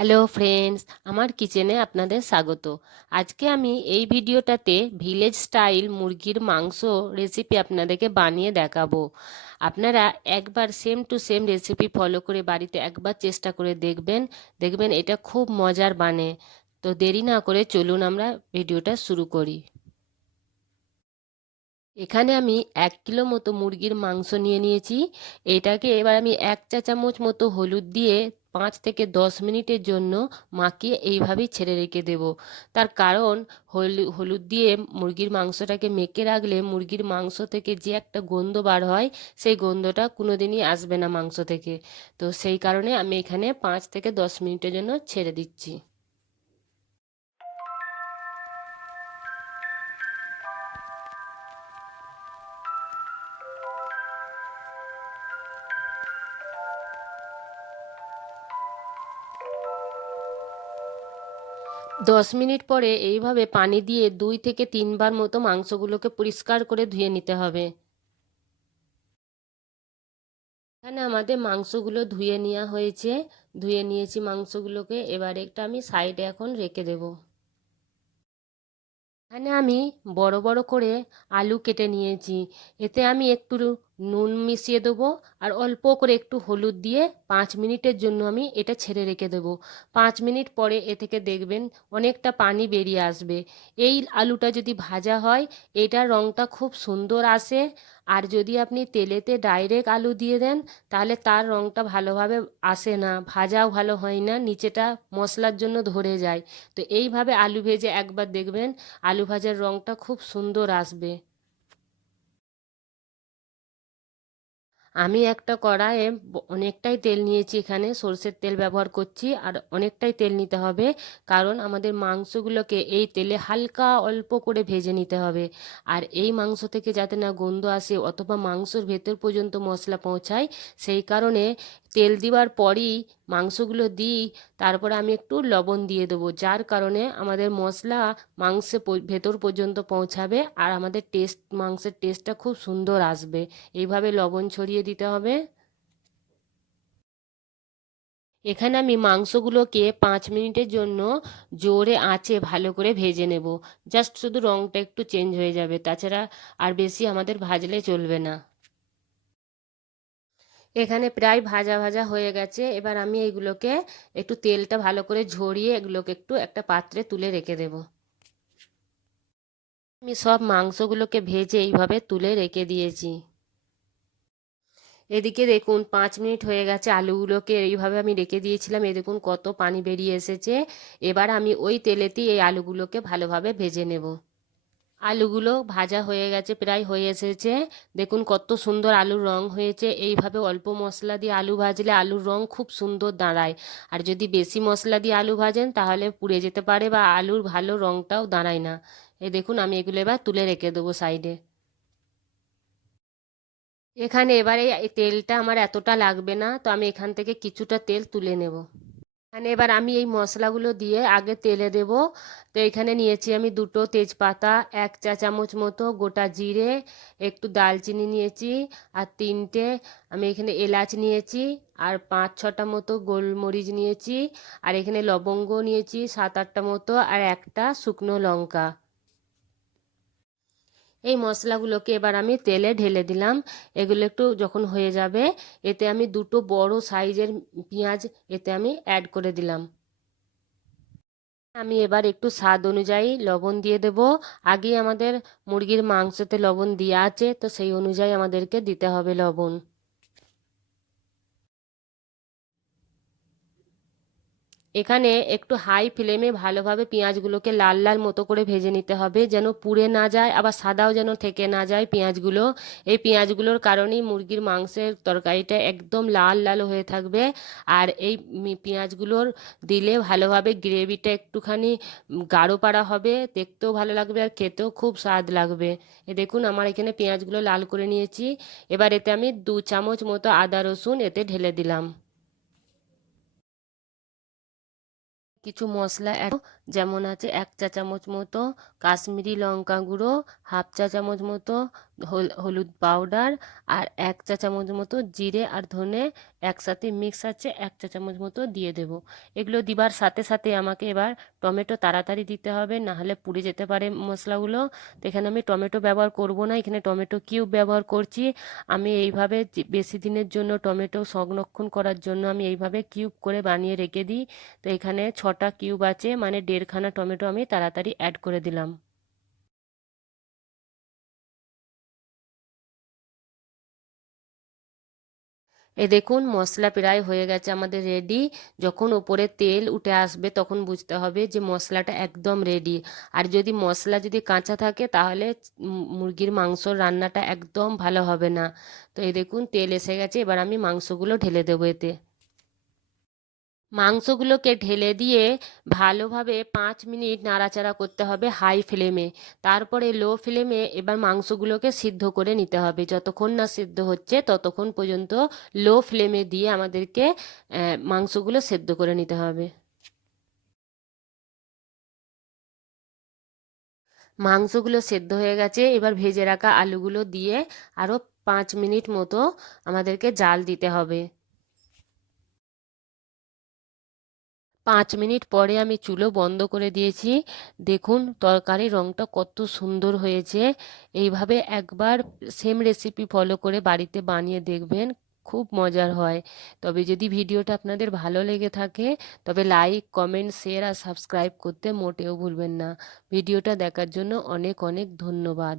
Hello friends আমার কিচেনে আপনাদের স্বাগত। আজকে আমি এই ভিডিওটাতে ভিলেজ স্টাইল মুরগির মাংস রেসিপি আপনাদেরকে বানিয়ে দেখাবো। আপনারা একবার same to same recipe follow করে বাড়িতে একবার চেষ্টা করে দেখবেন। দেখবেন এটা খুব মজার বানে। তো দেরি না করে চলুন আমরা ভিডিওটা শুরু করি। এখানে আমি এক কিলো মতো মুরগির মাংস নিয়ে নিয়েছি। এটাকে এবার আমি এক চা চামচ মতো হলুদ দিয়ে পাঁচ থেকে দশ মিনিটের জন্য মাখিয়ে এইভাবেই ছেড়ে রেখে দেব। তার কারণ হলুদ দিয়ে মুরগির মাংসটাকে মেখে রাখলে মুরগির মাংস থেকে যে একটা গন্ধ বার হয়, সেই গন্ধটা কোনো দিনই আসবে না মাংস থেকে। তো সেই কারণে আমি এখানে পাঁচ থেকে দশ মিনিটের জন্য ছেড়ে দিচ্ছি। দশ মিনিট পরে এইভাবে পানি দিয়ে দুই থেকে তিনবার মতো মাংসগুলোকে পরিষ্কার করে ধুয়ে নিতে হবে। এখানে আমাদের মাংসগুলো ধুয়ে নেওয়া হয়েছে। ধুয়ে নিয়েছি মাংসগুলোকে। এবার একটা আমি সাইডে এখন রেখে দেব। এখানে আমি বড় বড় করে আলু কেটে নিয়েছি। এতে আমি একটু নুন মিশিয়ে দেবো আর অল্প করে একটু হলুদ দিয়ে পাঁচ মিনিটের জন্য আমি এটা ছেড়ে রেখে দেবো। পাঁচ মিনিট পরে এ থেকে দেখবেন অনেকটা পানি বেরিয়ে আসবে। এই আলুটা যদি ভাজা হয়, এটার রঙটা খুব সুন্দর আসে। আর যদি আপনি তেলেতে ডাইরেক্ট আলু দিয়ে দেন, তাহলে তার রঙটা ভালোভাবে আসে না, ভাজাও ভালো হয় না, নিচেটা মশলার জন্য ধরে যায়। তো এইভাবে আলু ভেজে একবার দেখবেন আলু ভাজার রঙটা খুব সুন্দর আসবে। আমি একটা কড়াইয়ে অনেকটাই তেল নিয়েছি এখানে, সর্ষের তেল ব্যবহার করছি, আর অনেকটাই তেল নিতে হবে, কারণ আমাদের মাংসগুলোকে এই তেলে হালকা অল্প করে ভেজে নিতে হবে, আর এই মাংস থেকে যাতে না গন্ধ আসে অথবা মাংসর ভেতর পর্যন্ত মশলা পৌঁছায়, সেই কারণে তেল দেওয়ার পরই মাংসগুলো দিই, তারপরে আমি একটু লবণ দিয়ে দেবো। যার কারণে আমাদের মশলা মাংসে ভেতর পর্যন্ত পৌঁছাবে আর আমাদের টেস্ট, মাংসের টেস্টটা খুব সুন্দর আসবে। এইভাবে লবণ ছড়িয়ে দিতে হবে। এখানে আমি মাংসগুলোকে পাঁচ মিনিটের জন্য জোরে আঁচে ভালো করে ভেজে নেব। জাস্ট শুধু রঙটা একটু চেঞ্জ হয়ে যাবে। তাছাড়া আর বেশি আমাদের ভাজলে চলবে না। এখানে প্রায় ভাজা ভাজা হয়ে গেছে। এবার আমি এইগুলোকে একটু তেলটা ভালো করে ঝরিয়ে এগুলোকে একটু একটা পাত্রে তুলে রেখে দেব। আমি সব মাংসগুলোকে ভেজে এইভাবে তুলে রেখে দিয়েছি। এদিকে দেখুন, পাঁচ মিনিট হয়ে গেছে আলুগুলোকে এইভাবে আমি রেখে দিয়েছিলাম। এ দেখুন কত পানি বেরিয়ে এসেছে। এবার আমি ওই তেলেতেই এই আলুগুলোকে ভালোভাবে ভেজে নেব। আলুগুলো ভাজা হয়ে গেছে, প্রায় হয়ে এসেছে। দেখুন কত সুন্দর আলুর রং হয়েছে। এইভাবে অল্প মশলা দিয়ে আলু ভাজলে আলুর রং খুব সুন্দর দাঁড়ায়। আর যদি বেশি মশলা দিয়ে আলু ভাজেন, তাহলে পুড়ে যেতে পারে বা আলুর ভালো রংটাও দাঁড়ায় না। এ দেখুন, আমি এগুলো এবার তুলে রেখে দেবো সাইডে। এখানে এবারে তেলটা আমার এতটা লাগবে না, তো আমি এখান থেকে কিছুটা তেল তুলে নেব। এখানে এবার আমি এই মশলাগুলো দিয়ে আগে তেলে দেব। তো এখানে নিয়েছি আমি দুটো তেজপাতা, এক চা চামচ মতো গোটা জিরে, একটু দালচিনি নিয়েছি আর তিনটে আমি এখানে এলাচ নিয়েছি আর পাঁচ ছটা মতো গোলমরিচ নিয়েছি। আর এখানে লবঙ্গ নিয়েছি সাত আটটা মতো আর একটা শুকনো লঙ্কা। এই মশলাগুলোকে এবার আমি তেলে ঢেলে দিলাম। এগুলো একটু যখন হয়ে যাবে, এতে আমি দুটো বড় সাইজের পেঁয়াজ এতে আমি অ্যাড করে দিলাম। আমি এবার একটু স্বাদ অনুযায়ী লবণ দিয়ে দেব। আগেই আমাদের মুরগির মাংসতে লবণ দেওয়া আছে, তো সেই অনুযায়ী আমাদেরকে দিতে হবে লবণ। এখানে একটু হাই ফ্লেমে ভালোভাবে পেঁয়াজগুলোকে লাল লাল মতো করে ভেজে নিতে হবে, যেন পুড়ে না যায়, আবার সাদাও যেন থেকে না যায় পেঁয়াজগুলো। এই পেঁয়াজগুলোর কারণেই মুরগির মাংসের তরকারিটা একদম লাল লাল হয়ে থাকবে। আর এই পেঁয়াজগুলোর দিলে ভালোভাবে গ্রেভিটা একটুখানি গাঢ় পাড়া হবে, দেখতেও ভালো লাগবে আর খেতেও খুব স্বাদ লাগবে। এ দেখুন, আমার এখানে পেঁয়াজগুলো লাল করে নিয়েছি। এবার এতে আমি দু চামচ মতো আদা রসুন এতে ঢেলে দিলাম। কিছু মশলা যেমন আছে এক চা চামচ মতো কাশ্মীরি লঙ্কা গুঁড়ো, হাফ চা চামচ মতো হলুদ পাউডার আর এক চা চামচ মতো জিরে আর ধনে একসাথে মিক্স আছে, এক চা চামচ মতো দিয়ে দেব। এগুলো দিবার সাথে সাথে আমাকে এবার টমেটো তাড়াতাড়ি দিতে হবে নাহলে পুড়ে যেতে পারে মশলাগুলো। তো এখানে আমি টমেটো ব্যবহার করব না, এখানে টমেটো কিউব ব্যবহার করছি। আমি এইভাবে বেশি দিনের জন্য টমেটো সংরক্ষণ করার জন্য আমি এইভাবে কিউব করে বানিয়ে রেখে দিই। তো এখানে ছটা কিউব আছে মানে দেড়খানা টমেটো আমি তাড়াতাড়ি অ্যাড করে দিলাম। এ দেখুন, মশলা প্রায় হয়ে গেছে আমাদের রেডি যখন ওপরে তেল উঠে আসবে, তখন বুঝতে হবে যে মশলাটা একদম রেডি আর যদি মশলা যদি কাঁচা থাকে, তাহলে মুরগির মাংস রান্নাটা একদম ভালো হবে না। তো এই দেখুন, তেল এসে গেছে, এবার আমি মাংসগুলো ঢেলে দেবো এতে। মাংসগুলোকে ঢেলে দিয়ে ভালোভাবে পাঁচ মিনিট নাড়াচাড়া করতে হবে হাই ফ্লেমে। তারপরে লো ফ্লেমে এবার মাংসগুলোকে সিদ্ধ করে নিতে হবে। যতক্ষণ না সিদ্ধ হচ্ছে ততক্ষণ পর্যন্ত লো ফ্লেমে দিয়ে আমাদেরকে মাংসগুলো সেদ্ধ করে নিতে হবে। মাংসগুলো সেদ্ধ হয়ে গেছে। এবার ভেজে রাখা আলুগুলো দিয়ে আরও পাঁচ মিনিট মতো আমাদেরকে জাল দিতে হবে। পাঁচ মিনিট পরে আমি চুলো বন্ধ করে দিয়েছি। দেখুন তরকারির রঙটা কত সুন্দর হয়েছে। এইভাবে একবার সেম রেসিপি ফলো করে বাড়িতে বানিয়ে দেখবেন, খুব মজার হয়। তবে যদি ভিডিওটা আপনাদের ভালো লেগে থাকে, তবে লাইক কমেন্ট শেয়ার আর সাবস্ক্রাইব করতে মোটেও ভুলবেন না। ভিডিওটা দেখার জন্য অনেক অনেক ধন্যবাদ।